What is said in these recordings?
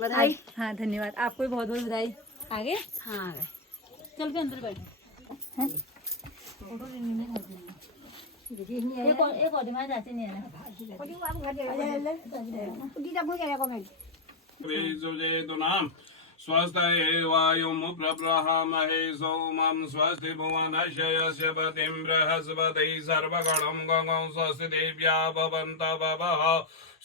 बधाई। हाँ धन्यवाद, आपको भी बहुत बहुत बधाई। आगे हाँ आ गए। चल के अंदर बैठो। एक और दिमाग जाते नहीं है ना। स्वस्थ वायुम प्रब्रहामहे सोमं स्वस्ति भुवनस्य यस्य पतिं बृहस्पतिः सर्वगणं गणं स्वस्ति देव्या भवन्तः भवः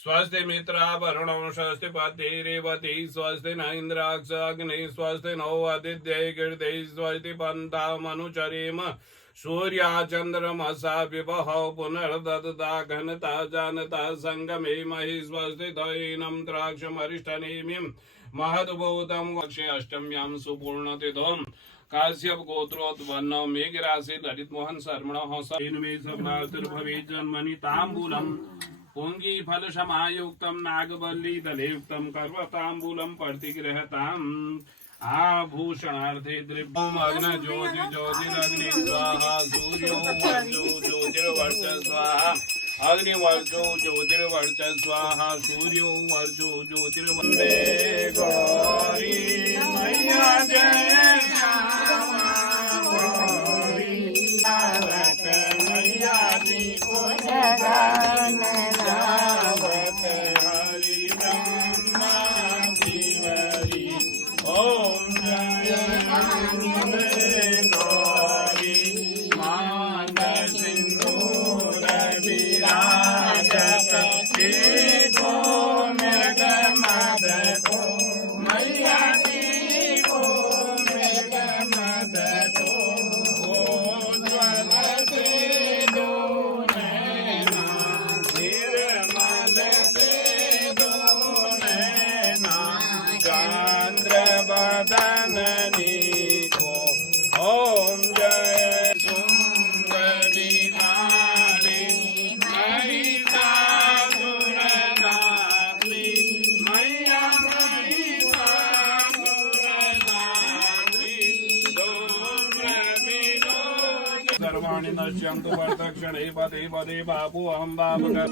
स्वस्ति मित्रावरुणं स्वस्ति पतिरेवती स्वस्ति न इन्द्राग्निः स्वस्ति नो आदित्यै कीर्तिः स्वस्ति पन्थामनुचरेम सूर्या चन्द्रमसा विभः पुनर्दत्ता घनता जानता संगमे महि स्वस्ति दैनं द्राक्षमरिष्टनेमिं महद्भूतं वक्षे अष्टम्यां सुपूर्णतिथं काश्यप गोत्रोत्पन्न मेघ राशि ललित मोहन शर्मणः सैनमे सभातिर्भवेत् जन्मनि ताम्बूलं पुंगी फल समायुक्तं नागवल्ली दलयुक्तं कर्वताम्बूलं प्रतिगृहताम् आभूषणार्थे द्रव्यम् अग्न ज्योति ज्योतिरग्नि स्वाहा सूर्यो वर्चो ज्योतिर्वर्च स्वाहा अग्निवर्चो ज्योतिर्वर्च स्वाहा सूर्यो वर्चो ज्योतिर्वन्दे गौरी मैया जय श्यामा गौरी भारत मैया जी को जगान लावत हरि ब्रह्मा शिवरी ओम जय गौरी मान सिंदूर विराजत को मृग मद को मैया को मृग मद को ज्वल से दोने निर्मल से दोने चंद्र बदननी को ओम जय सुंदरी नारी महिषासुरनाथी मैया महिषासुरनाथी धूम्रविलोचनी सर्वाणि नश्यन्तु वर्तक्षणे पदे पदे बापू अहं बापकर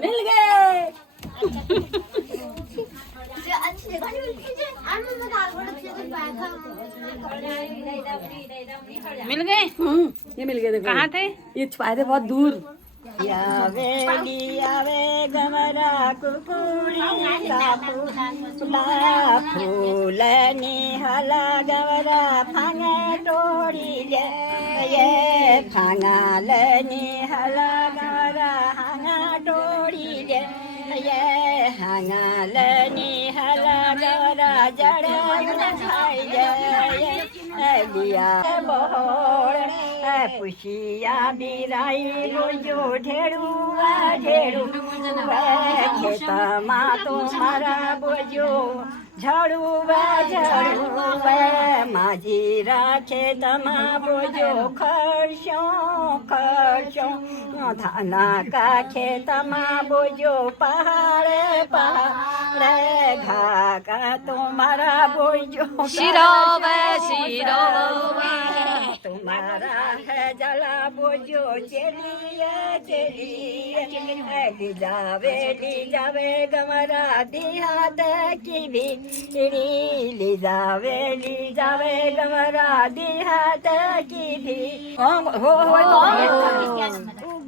मिल गए। मिल गए। ये मिल गए। देखो कहाँ थे? ये छुपाए थे बहुत दूर। यावे लियावे गमरा कुकुड़ी फूलनी हला गवरा फांगे टोड़ी ये फांगालनी हला गवरा हांगा टोड़ी ये हांगालनी हला गवरा जड़े खाई लिया बहोड़ पुशिया बिराई बोझो ढेरुआ ढेरुआ खेत मा तुम्हारा बोझो झड़ुआ झड़ुआ माझी राखे तमा बोझो खर्चो खर्चो धाना का खेत मा बोझो पहाड़े पहाड़े घा का तुम्हारा बोझो शिरोवे शिरोवे तुम्हारा है जला बोझो चलिए चलिए ली जावे गमरा दिहात की भी ली जावे गमरा दिहात की भी हो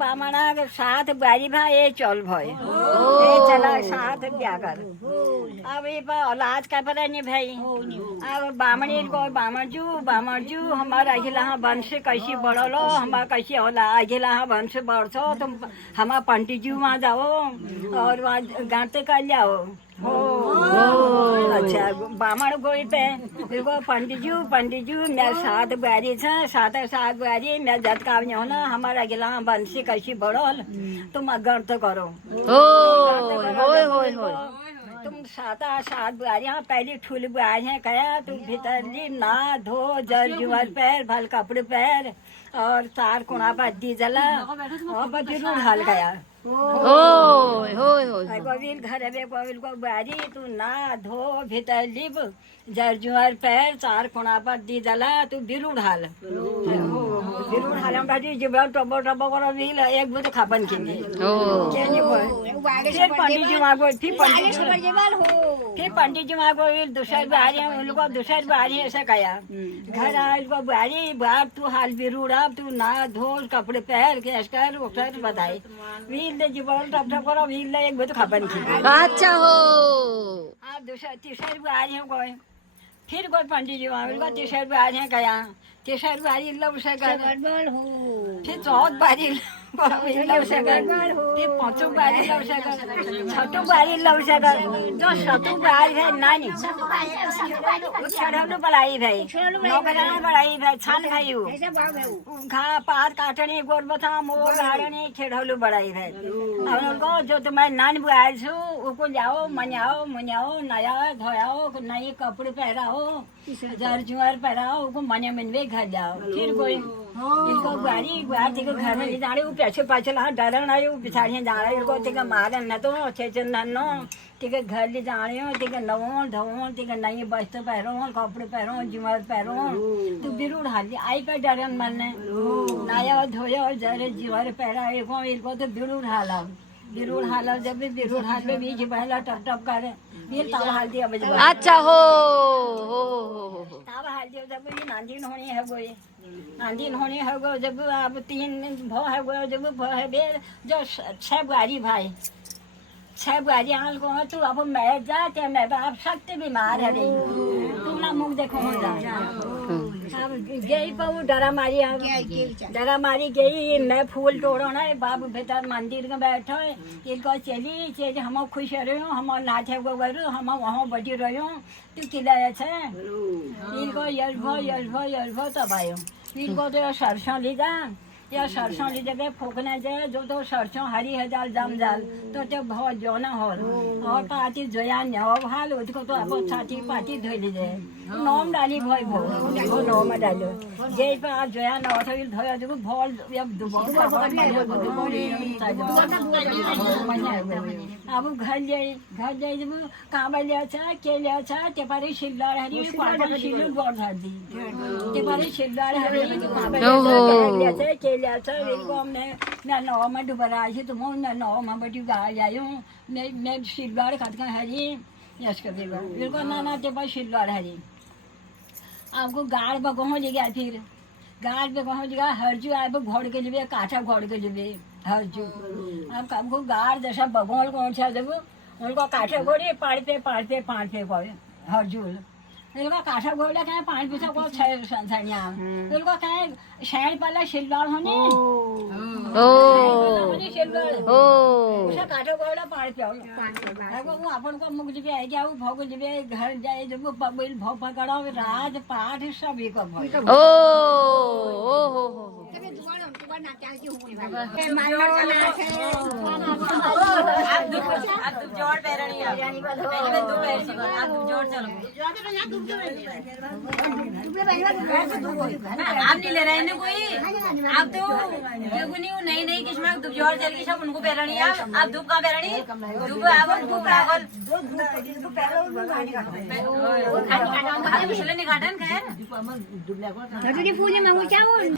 बामणा साथ बारी भाई चल भय चला साथ ब्यागर अब ये औलाद का पता नहीं भाई अब बामणी को बामण जू हमारा अखिला वंश कैसी बढ़लो हमारा कैसी होला अखिला वंश बढ़ो तुम हमारा पंटी जू वहाँ जाओ और वहाँ गाते कर जाओ हो अच्छा बामण गोई पे पंडित जू मैं सात बुआरी छ सात बुआरी मैं जतका हो ना हमारा गिला वंश कैसी बढ़ल तुम गर्त करो तुम सात बुआरियां पहली ठुल बुआरी है कया तुम भीतरली ना धो जल जुअर पैर भल कपड़े पैर और तार कोना बद्दी जला और बद्दी रूढ़ हाल गया होय होय होय गोविल घर में गोविल को बुआरी तू ना धो भीतर लिप जर जुअर पैर चार कोना बद्दी जला तू बिरूढ़ हाल बिरूढ़ हाल हम बाजी जिबा टबो टबो करो विल एक बुत खापन किने फिर पंडित जी मागो फिर पंडित जी मागो दूसर बुआरी उन लोग दूसर बुआरी ऐसा कया घर आयल को बुआरी बाप तू हाल बिरूढ़ अब तू ना धो कपड़े पहन के अस्कर उकर बताई वील दे जीवन टप टप करो वील एक बुत खापन किने अच्छा हो आप दूसर तीसर बुआरी हम गए फिर कोई पंडित जी वहाँ तीसर बुआरी है गया तीसर बुआरी लव से कर फिर चौथ बारी लव से कर फिर पांचों बारी लव से कर छठों बारी लव से कर जो सतों बारी है नानी छठों बड़ाई भाई नौकराना बड़ाई भाई छान खाई खा पात काटने गोर बता मो गाड़ने छेड़ौलू बड़ाई भाई अब उनको जो तुम्हारे नान बुआई छू उनको जाओ मनाओ नया धोयाओ नए कपड़े पहराओ जर जुआर पहराओ उनको मने मनवे घर जाओ फिर कोई इनको गाड़ी गुआती के घर में ले जाने वो पैसे पाछे हाँ डरन आयो पिछाड़ियाँ जा रहे इनको तिका मारन न तो अच्छे नन्नो तिके घर ले जाने हो तिके नवो धो तिके नई वस्त्र पहरो कपड़े पहरो जुआर पहरो तो बिरूढ़ हाल आई का डरन मरने नया धोयो जर जुआर पहरा इनको तो बिरूढ़ हाल जब भी बिरूढ़ हाल में बीच पहला टप टप करे ये ताव हाल दिया बजवा अच्छा हो ताव हाल दिया जब ये नांदीन होनी है वो ये नांदीन होनी है वो जब अब 3 भौ है वो जब भौ है बे जो 6 बुआरी भाई 6 बुआरी आल को तू अब मैं जाते मैं अब सख्त बीमार है नहीं तू ना मुख देखो हो जा अब गई पर डरा मारी गई मैं फूल तोड़ो ना बाबू भीतर मंदिर में बैठो इनको चली हम खुश रहे हम नाचे गोरू हम वहाँ बैठी रहो तू खिलाया छे इनको यशभो तब आयो इनको तो सरसों लीजा या सरसों ली जगह फूकने जाए जो तो सरसों हरी हजार जम जाल तो बहुत जोना हो और पाती जोयान और हाल उसको तो अब छाती पाती धो लीजिए नोम डाली भाई वो नोम डालो जय पे आप जोयान और धोया जो भोल अब घर जाए जब काम लिया के लिया ते पारे शिल्लर हरी पाटन शिल्लर गोड़ धार दी ते पारे शिल्लर हरी लिया के मैं नौ में डुबरा तुम मैं नौ में बटी गाय आयो मैं शिलवाड़ खाट हरी यश कर बिल्कुल ना ते पास शिलवाड़ हरी आपको गाड़ बगो ले गया फिर गाड़ बगो जगह हरजू आए घोड़ के लिए काठा घोड़ के लिए हरजू अब आपको गाड़ जैसा बगोल कौन सा जब उनको काठा घोड़े पाड़ पे हरजूल इनका काठा घोड़ा कहे 5 पैसा को 6 संसारियां इनको कहे शहर वाला शिलवाड़ होने उसे काठा घोड़ा 5 पे वो अपन को मुख जबे आ गया वो भोग जबे घर जाए जब बबैल भोग पकड़ो राज पाठ सब एक भोग तबे दुआर हम को ना चाहती हूं आप जोड़ पैरणी पहले मैं 2 पैर सी आप जोड़ चलो आप नहीं ले रहे ना कोई आप तो नहीं किस्म दुब जोड़ चल की सब उनको पैरणी आप दुब का पैरणी दुब आप दुब कागल पिछले निकाटन खैर फूल में चावल